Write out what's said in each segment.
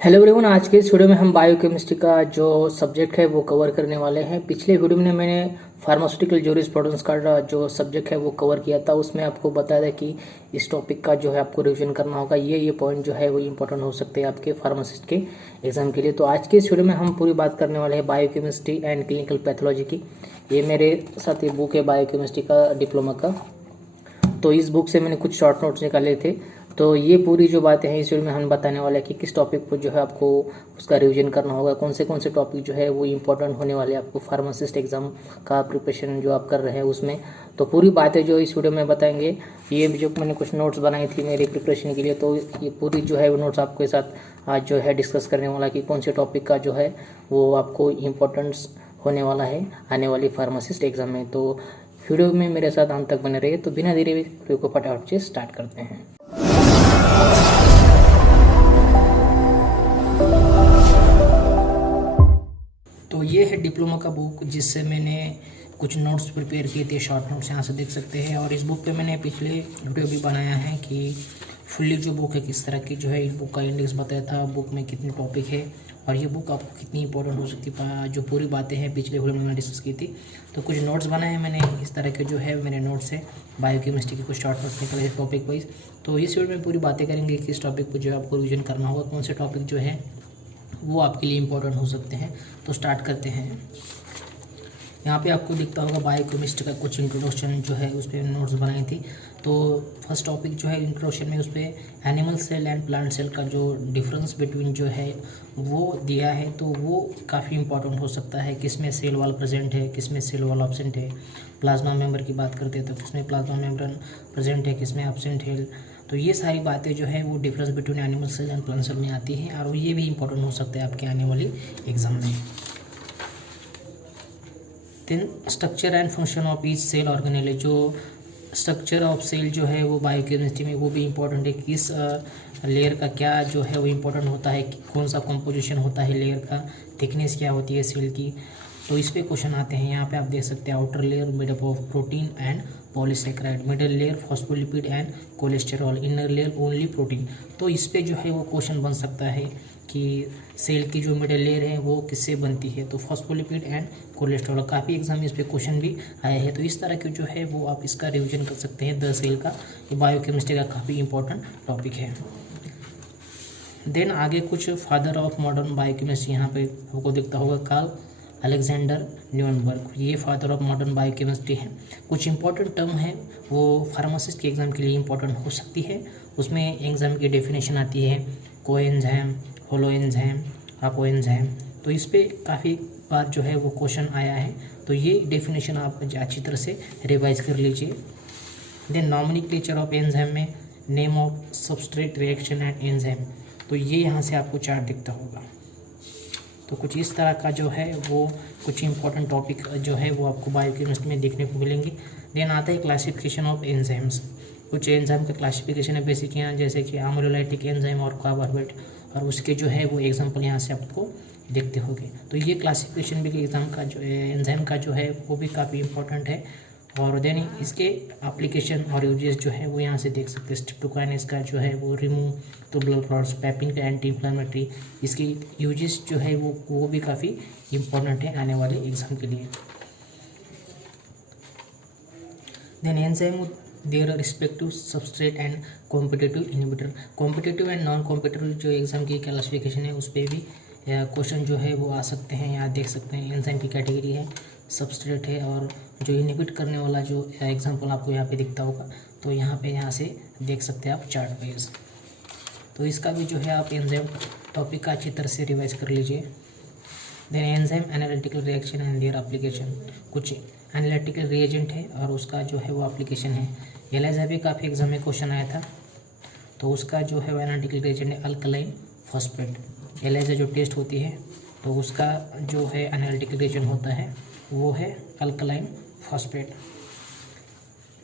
Hello everyone, आज के इस वीडियो में हम बायोकेमिस्ट्री का जो सब्जेक्ट है वो कवर करने वाले हैं। पिछले वीडियो में मैंने फार्मास्यूटिकल जूरिस्प्रूडेंस का जो सब्जेक्ट है वो कवर किया था। उसमें आपको बताया था कि इस टॉपिक का जो है आपको रिवीजन करना होगा। ये पॉइंट जो है वो इम्पोर्टेंट हो सकते हैं आपके फार्मासिस्ट के एग्जाम के लिए। तो आज के इस वीडियो में हम पूरी बात करने वाले हैं बायोकेमिस्ट्री एंड क्लिनिकल पैथोलॉजी की। ये मेरे साथ ये बुक है बायोकेमिस्ट्री का डिप्लोमा का। तो इस बुक से मैंने कुछ शॉर्ट नोट्स निकाले थे। तो ये पूरी जो बातें हैं इस वीडियो में हम बताने वाले हैं कि किस टॉपिक पर जो है आपको उसका रिवीजन करना होगा, कौन से टॉपिक जो है वो इम्पोर्टेंट होने वाले हैं आपको फार्मासिस्ट एग्जाम का प्रिपरेशन जो आप कर रहे हैं उसमें। तो पूरी बातें जो इस वीडियो में बताएंगे। ये जो मैंने कुछ नोट्स बनाई थी मेरी प्रिपरेशन के लिए, तो ये पूरी जो है वो नोट्स आपके साथ आज जो है डिस्कस करने वाला कि कौन से टॉपिक का जो है वो आपको इम्पोर्टेंस होने वाला है आने वाली फार्मासिस्ट एग्जाम में। तो वीडियो में मेरे साथ अंत तक बने रहिए। तो बिना देरी वीडियो को फटाफट से स्टार्ट करते हैं। तो ये है डिप्लोमा का बुक जिससे मैंने कुछ नोट्स प्रिपेयर किए थे, शॉर्ट नोट्स यहाँ से देख सकते हैं। और इस बुक पे मैंने पिछले वीडियो भी बनाया है कि फुल्ली जो बुक है किस तरह की जो है, इस बुक का इंडेक्स बताया था, बुक में कितने टॉपिक है और ये बुक आपको कितनी इंपॉर्टेंट हो सकती है। जो पूरी बातें हैं पिछले वीडियो में मैंने डिस्कस की थी। तो कुछ नोट्स बनाए हैं मैंने इस तरह के जो है मेरे नोट्स है बायोकेमिस्ट्री के, कुछ शॉर्ट नोट्स निकले टॉपिक वाइज। तो इस वीडियो में पूरी बातें करेंगे कि इस टॉपिक को जो है आपको रिविजन करना होगा, कौन से टॉपिक जो है वो आपके लिए इम्पोर्टेंट हो सकते हैं। तो स्टार्ट करते हैं। यहाँ पे आपको दिखता होगा बायोकेमिस्ट्री का कुछ इंट्रोडक्शन जो है उस पर नोट्स बनाई थी। तो फर्स्ट टॉपिक जो है इंट्रोडक्शन में उस पर animal cell and plant cell का जो डिफरेंस बिटवीन जो है वो दिया है। तो वो काफ़ी इंपॉर्टेंट हो सकता है, किसमें सेल वाल प्रेजेंट है, किसमें सेल वाल एब्सेंट है। प्लाज्मा मेम्बर की बात करते हैं तो किसमें प्लाज्मा मेम्ब्रेन प्रेजेंट है, किसमें एब्सेंट है। तो ये सारी बातें जो है वो difference between animal cell and plant cell में आती हैं और ये भी इंपॉर्टेंट हो सकता है आपके आने वाली एग्जाम में। Then structure and function of each cell organelle, जो स्ट्रक्चर ऑफ सेल जो है वो बायोकेमिस्ट्री में वो भी इम्पोर्टेंट है। किस लेयर का क्या जो है वो इम्पोर्टेंट होता है, कौन सा कंपोजिशन होता है लेयर का, थिकनेस क्या होती है सेल की। तो इस पे क्वेश्चन आते हैं। यहाँ पे आप देख सकते हैं outer layer made up of protein and polysaccharide, middle layer phospholipid and cholesterol, inner layer only protein. तो इस पे जो है वो क्वेश्चन बन सकता है कि सेल की जो मिडल लेयर है वो किससे बनती है। तो फॉस्फोलिपिड एंड कोलेस्ट्रॉल, काफ़ी एग्जाम में इस पर क्वेश्चन भी आए हैं। तो इस तरह के जो है वो आप इसका रिवीजन कर सकते हैं। द सेल का ये बायोकेमिस्ट्री का काफ़ी इंपॉर्टेंट टॉपिक है। देन आगे कुछ फादर ऑफ मॉडर्न बायोकेमिस्ट्री, यहाँ पे आपको दिखता होगा कार्ल अलेक्जेंडर न्यूरेनबर्ग, ये फादर ऑफ मॉडर्न बायोकेमिस्ट्री है। कुछ इंपॉर्टेंट टर्म है वो फार्मासिस्ट के एग्ज़ाम के लिए इंपॉर्टेंट हो सकती है। उसमें एग्ज़ाम की डेफिनेशन आती है कोएंजाइम, होलोएंजाइम, अपोएंजाइम। तो इस पर काफ़ी बार जो है वो क्वेश्चन आया है। तो ये डेफिनेशन आप अच्छी तरह से रिवाइज कर लीजिए। देन नॉमेनक्लेचर ऑफ एंजाइम में name of substrate reaction and enzyme, तो ये यहाँ से आपको चार्ट दिखता होगा। तो कुछ इस तरह का जो है वो कुछ इंपॉर्टेंट टॉपिक जो है वो आपको बायोकेमिस्ट्री में देखने को मिलेंगे। देन आता है क्लासिफिकेशन ऑफ एंजाइम्स, कुछ एंजाइम का क्लासिफिकेशन है बेसिक यहाँ, जैसे कि अम्लोलाइटिक एंजाइम और कार्बोहाइड्रेट, और उसके जो है वो एग्जाम्पल यहाँ से आपको देखते होंगे। तो ये क्लासिफिकेशन भी एग्जाम का जो एंजाइम का जो है वो भी काफ़ी इंपॉर्टेंट है। और देन इसके एप्लीकेशन और यूजेस जो है वो यहाँ से देख सकते हैं। स्ट्रेप्टोकाइनेस का जो है वो रिमूव तो ब्लड क्लॉट्स, पैपिन का एंटी इन्फ्लेमेटरी, इसके यूजेस जो है वो भी काफ़ी इंपॉर्टेंट है आने वाले एग्जाम के लिए। Then enzyme their respective substrate and competitive inhibitor, competitive and non competitive जो एग्जाम की क्लासिफिकेशन है उस पर भी क्वेश्चन जो है वो आ सकते हैं। यहाँ देख सकते हैं एंजाइम की कैटेगरी है, सबस्ट्रेट है और जो इनहिबिट करने वाला जो एग्जाम्पल आपको यहाँ पे दिखता होगा। तो यहाँ से देख सकते हैं आप चार्ट वाइज। तो इसका भी जो है आप एंजाइम टॉपिक का अच्छी तरह से रिवाइज कर लीजिए। Then enzyme analytical reaction and their application, कुछ एनालिटिकल रिएजेंट है और उसका जो है वो एप्लीकेशन है। एलाइजा भी काफ़ी एग्जाम में क्वेश्चन आया था। तो उसका जो है वो एनालिटिकल रिएजेंट है अल्कलाइन फॉस्फेट। एलाइजा जो टेस्ट होती है तो उसका जो है एनालिटिकल रिएजेंट होता है वो है अल्कलाइन फॉस्फेट।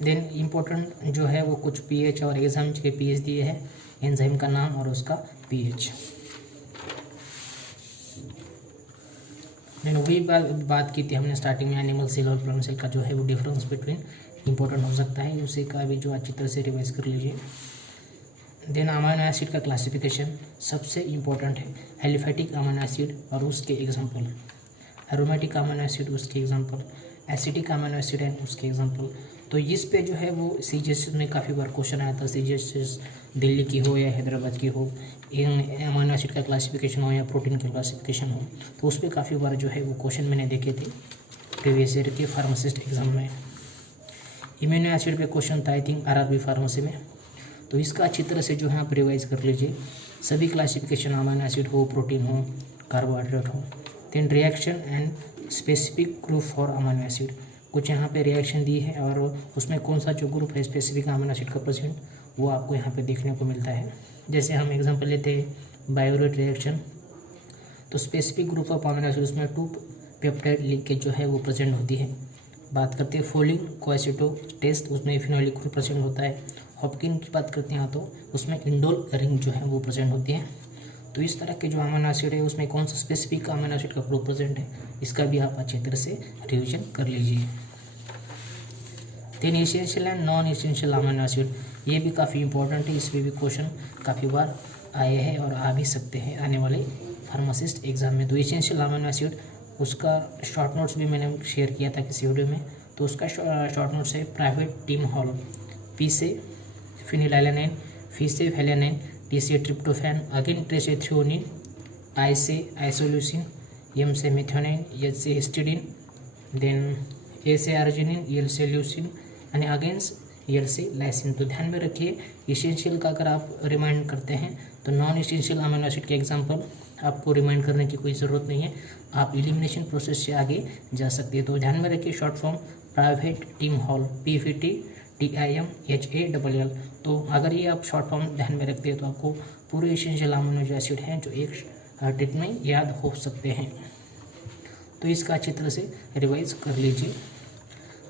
देन इम्पोर्टेंट जो है वो कुछ पीएच और एग्जाम के पीएच दिए हैं, एंजाइम का नाम और उसका पीएच। देन वही बात की थी हमने स्टार्टिंग में, एनिमल सेल और प्लांट सेल का जो है वो डिफरेंस बिटवीन इंपॉर्टेंट हो सकता है, उसी का भी जो अच्छी तरह से रिवाइज कर लीजिए। देन अमीनो एसिड का क्लासिफिकेशन सबसे इम्पोर्टेंट है। एलिफेटिक अमीनो एसिड और उसके एग्जांपल, एरोमेटिक अमीनो एसिड उसके एग्जांपल, एसिटिक अमीनो एसिड है उसके एग्जांपल। तो इस पे जो है वो सीजीएस में काफ़ी बार क्वेश्चन आया था, सीजीएस दिल्ली की हो या हैदराबाद की हो, अमीनो एसिड का क्लासिफिकेशन हो या प्रोटीन का क्लासिफिकेशन हो, तो उस पर काफ़ी बार जो है वो क्वेश्चन मैंने देखे थे प्रीवियस ईयर के फार्मासिस्ट एग्जाम में। इम्यूनो एसिड पे क्वेश्चन था आई थिंक आरआरबी फार्मेसी में, तो इसका अच्छी तरह से जो है आप रिवाइज कर लीजिए। सभी क्लासिफिकेशन अमीनो एसिड हो, प्रोटीन हो, कार्बोहाइड्रेट हो। Then reaction and specific group for amino acid, कुछ यहाँ पे रिएक्शन दी है और उसमें कौन सा जो ग्रुप है स्पेसिफिक अमीनो एसिड का प्रेजेंट वो आपको यहाँ पे देखने को मिलता है। जैसे हम एग्जांपल लेते हैं बायोरेट रिएक्शन, तो specific group of amino acid उसमें 2 पेप्टाइड लिंकेज जो है वो प्रेजेंट होती है। बात करते हैं फोलिक कोएसिटो टेस्ट, उसमें फिनोलिक ग्रुप प्रेजेंट होता है। हॉपकिन की बात करते हैं तो उसमें इंडोल रिंग जो है वो प्रेजेंट होती है। तो इस तरह के जो अमीनो एसिड है उसमें कौन सा स्पेसिफिक अमीनो एसिड का ग्रुप प्रेजेंट है, इसका भी आप अच्छी तरह से रिविजन कर लीजिए। Then essential and non essential amino acid, ये भी काफ़ी इंपॉर्टेंट है, इस पर भी क्वेश्चन काफ़ी बार आए हैं और आ भी सकते हैं आने वाले फार्मासिस्ट एग्जाम में। तो एसेंशियल अमीनो एसिड उसका शॉर्ट नोट्स भी मैंने शेयर किया था किसी वीडियो में, तो उसका शॉर्ट नोट्स है प्राइवेट टीम हॉल, पी से फिनिलैलेनाइन, फी से वेलिनाइन, टी से ट्रिप्टोफैन, अगेन टी से थ्रियोनिन, आई से आइसोल्यूसिन, एम से मेथियोनाइन, एच से हिस्टिडीन, देन ए से अर्जिनिन, एल से ल्यूसिन एंड अगेंस्ट एल से लाइसिन। तो ध्यान में रखिए इसेंशियल का अगर आप रिमाइंड करते हैं तो नॉन इसेंशियल अमीनो एसिड के एग्जांपल आपको रिमाइंड करने की कोई ज़रूरत नहीं है, आप एलिमिनेशन प्रोसेस से आगे जा सकते हैं। तो ध्यान में रखिए short form private team hall, PVT TIMHALL। तो अगर ये आप शॉर्ट फॉर्म ध्यान में रखते हैं तो आपको पूरे इसेंशियल अमीनो एसिड हैं जो एक ट्रिक में याद हो सकते हैं। तो इसका अच्छी तरह से रिवाइज कर लीजिए।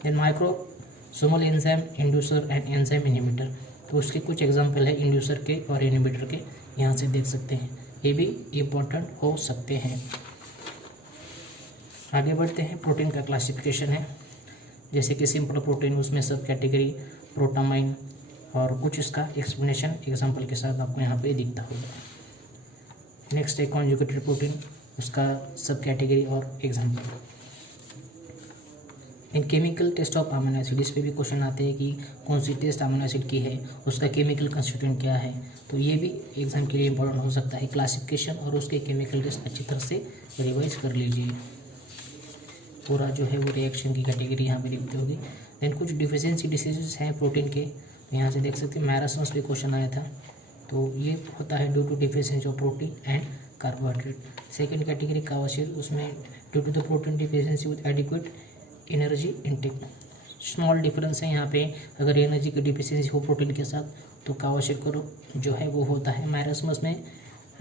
Then microsomal enzyme inducer and enzyme inhibitor, तो उसके कुछ एग्जांपल है इंड्यूसर के और इनहिबिटर के, यहाँ से देख सकते हैं, ये भी इम्पोर्टेंट हो सकते हैं। आगे बढ़ते हैं, प्रोटीन का क्लासिफिकेशन है, जैसे कि सिंपल प्रोटीन, उसमें सब कैटेगरी प्रोटामाइन और कुछ इसका एक्सप्लेनेशन एग्जांपल के साथ आपको यहाँ पे दिखता होगा। नेक्स्ट है कॉन्जुगेटेड प्रोटीन, उसका सब कैटेगरी और example. In chemical test of amino acid, इस पे भी क्वेश्चन आते हैं कि कौन सी टेस्ट अमीनो एसिड की है, उसका केमिकल कंस्टिट्यूएंट क्या है, तो ये भी एग्जाम के लिए इंपॉर्टेंट हो सकता है। क्लासिफिकेशन और उसके केमिकल टेस्ट अच्छी तरह से रिवाइज कर लीजिए। पूरा जो है वो रिएक्शन की कैटेगरी यहाँ पे दिखती होगी। देन कुछ डिफिशियंसी डिसीजेस हैं प्रोटीन के, यहाँ से देख सकते हैं मैरासमस पे क्वेश्चन आया था, तो ये होता है due to deficiency of protein and carbohydrate. Second category kwashiorkor, उसमें due to the protein deficiency with adequate energy intake. Small difference है यहाँ पे, अगर एनर्जी की डिफिशियंसी हो प्रोटीन के साथ तो कावाशिर को जो है वो होता है। मैरासमस में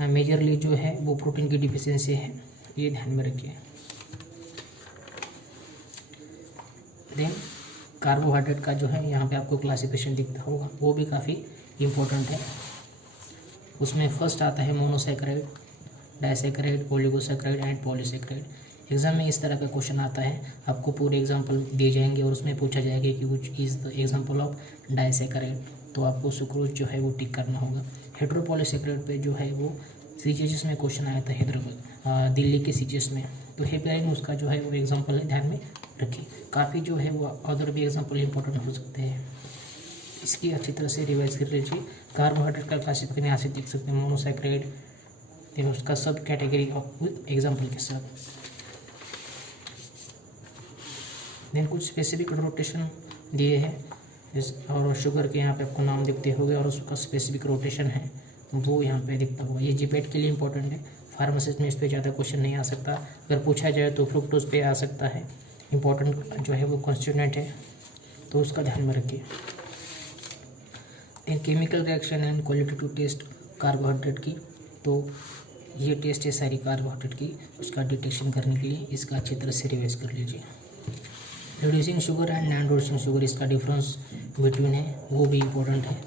मेजरली जो है वो प्रोटीन की डिफिशियंसी है, ये ध्यान में रखिए। देन कार्बोहाइड्रेट का जो है यहाँ पे आपको क्लासिफिकेशन दिखता होगा, वो भी काफ़ी इम्पोर्टेंट है। उसमें फर्स्ट आता है monosaccharide, disaccharide, oligosaccharide and polysaccharide. Exam में इस तरह का क्वेश्चन आता है, आपको पूरे एग्जाम्पल दिए जाएंगे और उसमें पूछा जाएगा कि which is the example of disaccharide, तो आपको सुक्रोज जो है वो टिक करना होगा। हेटेरोपॉलीसैकेराइड पे जो है वो सीजीएस में क्वेश्चन आया था हैदराबाद दिल्ली के सीजीएस में, तो हेपेराइन उसका जो है वो एग्जाम्पल है, ध्यान में रखिए। काफ़ी जो है वो अदर भी एग्जाम्पल इंपॉर्टेंट हो सकते हैं, इसकी अच्छी तरह से रिवाइज कर लीजिए। कार्बोहाइड्रेट का क्लासिफिकेशन यहाँ से देख सकते हैं, मोनोसैकेराइड, देन उसका सब कैटेगरी ऑफ विद एग्जाम्पल के साथ। देन कुछ स्पेसिफिक रोटेशन दिए हैं और शुगर के यहाँ पे आपको नाम दिखते होंगे और उसका स्पेसिफिक रोटेशन है वो यहाँ पे दिखता होगा। ये जीपेट के लिए इंपॉर्टेंट है, फार्मासिस्ट में इस पर ज़्यादा क्वेश्चन नहीं आ सकता, अगर पूछा जाए तो फ्रुक्टोज पे आ सकता है, इंपॉर्टेंट जो है वो कॉन्स्टिट्यूएंट है, तो उसका ध्यान में रखिए। Then chemical reaction and qualitative test carbohydrate की, तो ये टेस्ट है सारी कार्बोहाइड्रेट की, उसका डिटेक्शन करने के लिए इसका अच्छी तरह से रिवाइज कर लीजिए। Reducing sugar and non reducing sugar, इसका डिफरेंस बिटवीन है वो भी इम्पोर्टेंट है,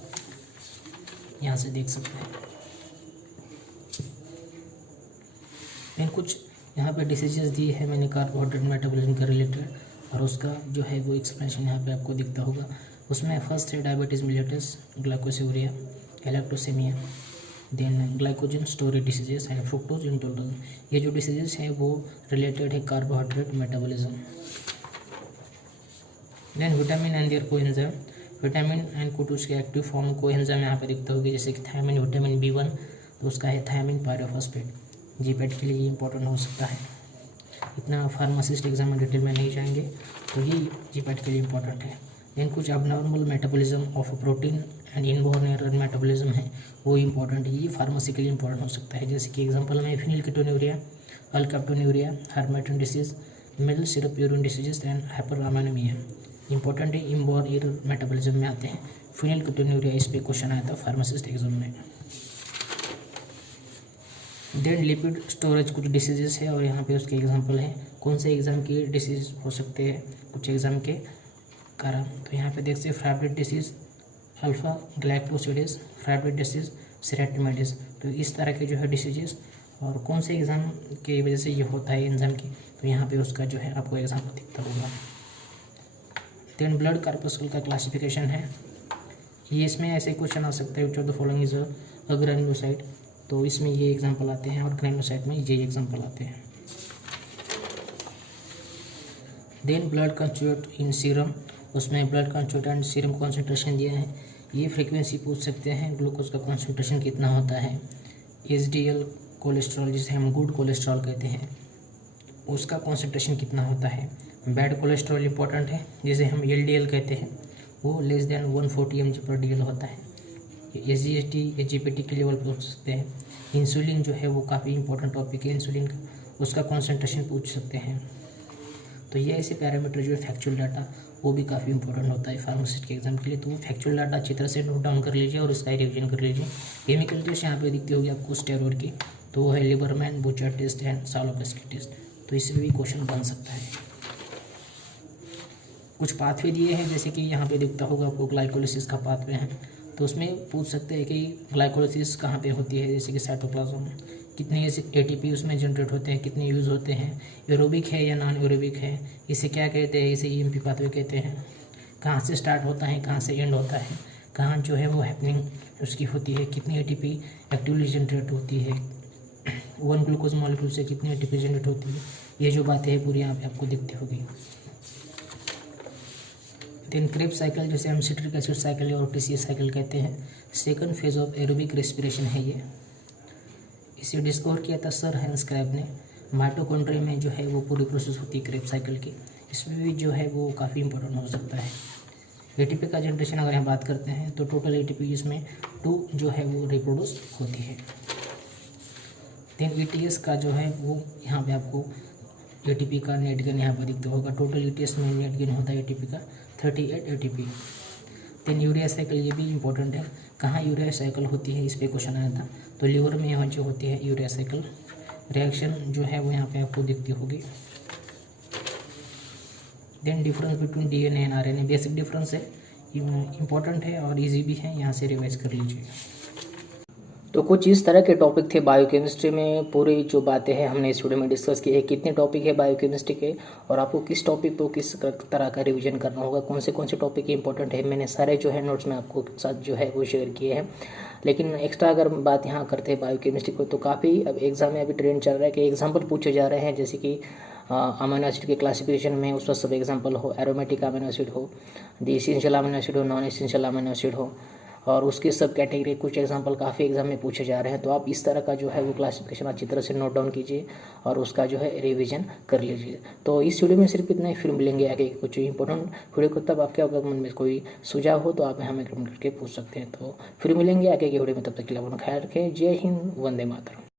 यहाँ से देख सकते हैं। देन कुछ यहाँ पे डिसीजेस दिए हैं मैंने कार्बोहाइड्रेट मेटाबॉलिज्म के रिलेटेड, और उसका जो है वो एक्सप्लेनेशन यहाँ पे आपको दिखता होगा। उसमें फर्स्ट है diabetes mellitus glycosuria, galactosemia. Then glycogen storage diseases and fructose intolerance. ये जो डिसीजेस हैं वो रिलेटेड है carbohydrate metabolism. Then vitamin and their coenzyme. Vitamin and कुछ उसके एक्टिव फॉर्म कोएंजाइम यहाँ पे दिखते होगी, जैसे कि थायमिन, विटामिन B1, तो उसका है थायमिन पायरोफॉस्फेट। जीपैट के लिए ये इंपॉर्टेंट हो सकता है। इतना फार्मासिस्ट एग्जाम में डिटेल में नहीं जाएंगे, तो ये जीपैट के लिए इंपॉर्टेंट है। देन कुछ abnormal metabolism of protein and inborn error metabolism है, वो इंपॉर्टेंट है। ये फार्मेसी के लिए इंपॉर्टेंट हो सकता है, जैसे कि एग्जांपल में phenylketonuria, alkaptonuria, Hartnup disease, maple syrup urine diseases and hyperammonemia. Important है, इनबॉर्न एरर मेटाबॉलिज्म में आते हैं। फिनिलकेटोन्यूरिया इस पे क्वेश्चन आया था फार्मासिस्ट एग्जाम में। देन लिपिड स्टोरेज कुछ डिसीजेस है और यहाँ पे उसके एग्जांपल हैं। कौन से एग्जाम के डिसीज हो सकते हैं कुछ एग्जाम के कारण, तो यहाँ पे देख सकते फ्राइब्रेट डिसीज, अल्फा ग्लाइकोसिडेज, फ्राइब्रेट डिसीज, सेरेटिमाइटिस। तो इस तरह के जो है डिसीजेस और कौन से एग्जाम की वजह से ये होता है एंजाइम की, तो यहाँ पे उसका जो है आपको एग्जाम्पल दिखता होगा। देन ब्लड कार्पस्कल का क्लासिफिकेशन है, ये इसमें ऐसे क्वेश्चन आ सकता है, which of the following is a granulocyte, तो इसमें ये एग्जांपल आते हैं और ग्रैन्युलोसाइट में ये एग्जांपल आते हैं। Then blood concentrate in serum, उसमें blood concentrate and serum concentration दिया है। ये फ्रीक्वेंसी पूछ सकते हैं, ग्लूकोज का कॉन्सेंट्रेशन कितना होता है। HDL कोलेस्ट्रॉल, जिसे हम गुड कोलेस्ट्रॉल कहते हैं, उसका कॉन्सेंट्रेशन कितना होता है। बैड कोलेस्ट्रॉल इंपॉर्टेंट है, जिसे हम LDL कहते हैं, वो लेस देन 140 mg/dl होता है। SGST या GPT के लेवल पूछ सकते हैं। इंसुलिन जो है वो काफ़ी इंपॉर्टेंट टॉपिक है, इंसुलिन का उसका कॉन्सेंट्रेशन पूछ सकते हैं। तो ये ऐसे पैरामीटर जो है फैक्चुअल डाटा, वो भी काफ़ी इंपॉर्टेंट होता है फार्मासिस्ट के एग्जाम के लिए। तो वो फैक्चुअल डाटा अच्छी तरह से नोट डाउन कर लीजिए और उसका रिविजन कर लीजिए। केमिकल टेस्ट यहाँ पे दिखती होगी आपको स्टेरॉइड की, तो वो है Liebermann, Burchard test and Salkowski test, तो इसमें भी क्वेश्चन बन सकता है। कुछ पाथवे दिए हैं, जैसे कि यहाँ पे दिखता होगा आपको ग्लाइकोलिसिस का पाथवे है, तो उसमें पूछ सकते हैं कि ग्लाइकोलिसिस कहाँ पे होती है, जैसे कि साइटोप्लाज्म, कितने ATP उसमें जनरेट होते हैं, कितने यूज़ होते हैं, एरोबिक है या नॉन एरोबिक है, इसे क्या कहते हैं, इसे EMP पाथवे कहते हैं। कहाँ से स्टार्ट होता है, कहाँ से एंड होता है, कहाँ जो है वो हैपनिंग उसकी होती है, कितनी ATP एक्टिवली जनरेट होती है, 1 ग्लूकोज मॉलिक्यूल से कितनी ATP जनरेट होती है, ये जो बातें हैं पूरी यहाँ पे आपको दिखती होगी। देन क्रेब्स साइकिल, जैसे हम सिट्रिक एसिड साइकिल और TCA साइकिल कहते हैं, second phase of aerobic respiration है ये। इसे डिस्कवर किया था सर हैंस क्रैब ने। माइटोकॉन्ड्रिया में जो है वो पूरी प्रोसेस होती है क्रेब्स साइकिल की, इसमें भी जो है वो काफ़ी इंपॉर्टेंट हो सकता है। ATP का जनरेशन अगर हम बात करते हैं तो टोटल ATP इसमें 2 जो है वो रिप्रोड्यूस होती है। देन ETS का जो है वो यहाँ पे आपको ATP का नेट गेन यहाँ पर दिखता होगा। टोटल ETS में नेट गेन होता है ATP का 38 ATP। देन यूरिया साइकिल, ये भी इंपॉर्टेंट है, कहाँ यूरिया साइकिल होती है, इस पे क्वेश्चन आया था, तो लीवर में यहाँ जो होती है यूरिया साइकिल। रिएक्शन जो है वो यहाँ पे आपको दिखती होगी। Then difference between DNA and RNA, basic difference है, इंपॉर्टेंट है और इजी भी है, यहाँ से रिवाइज कर लीजिए। तो कुछ इस तरह के टॉपिक थे बायोकेमिस्ट्री में। पूरी जो बातें हैं हमने इस वीडियो में डिस्कस की है, कितने टॉपिक है बायोकेमिस्ट्री के और आपको किस टॉपिक पर किस तरह का रिवीजन करना होगा, कौन से टॉपिक इंपॉर्टेंट है, मैंने सारे जो है नोट्स में आपको साथ जो है वो शेयर किए हैं। लेकिन एक्स्ट्रा अगर बात यहाँ करते हैं बायोकेमिस्ट्री को, तो काफ़ी अब एग्जाम में अभी ट्रेंड चल रहा है कि एग्जाम्पल पूछे जा रहे हैं, जैसे कि अमीनो एसिड के क्लासिफिकेशन में उसका सब एग्जाम्पल हो, एरोमेटिक अमीनो एसिड हो, दी एसेंशियल अमीनो एसिड हो, नॉन एसेंशियल अमीनो एसिड हो, और उसके सब कैटेगरी कुछ एग्जाम्पल काफ़ी एग्जाम में पूछे जा रहे हैं। तो आप इस तरह का जो है वो क्लासिफिकेशन अच्छी तरह से नोट डाउन कीजिए और उसका जो है रिवीजन कर लीजिए। तो इस वीडियो में सिर्फ इतना ही, फिर मिलेंगे आगे कुछ इंपॉर्टेंट वीडियो को। तब आपके अगर मन में कोई सुझाव हो तो आप हमें कमेंट करके पूछ सकते हैं। तो फिर मिलेंगे आगे की वीडियो में, तब तक के लिए अपना ख्याल रखें। जय हिंद, वंदे मातरम।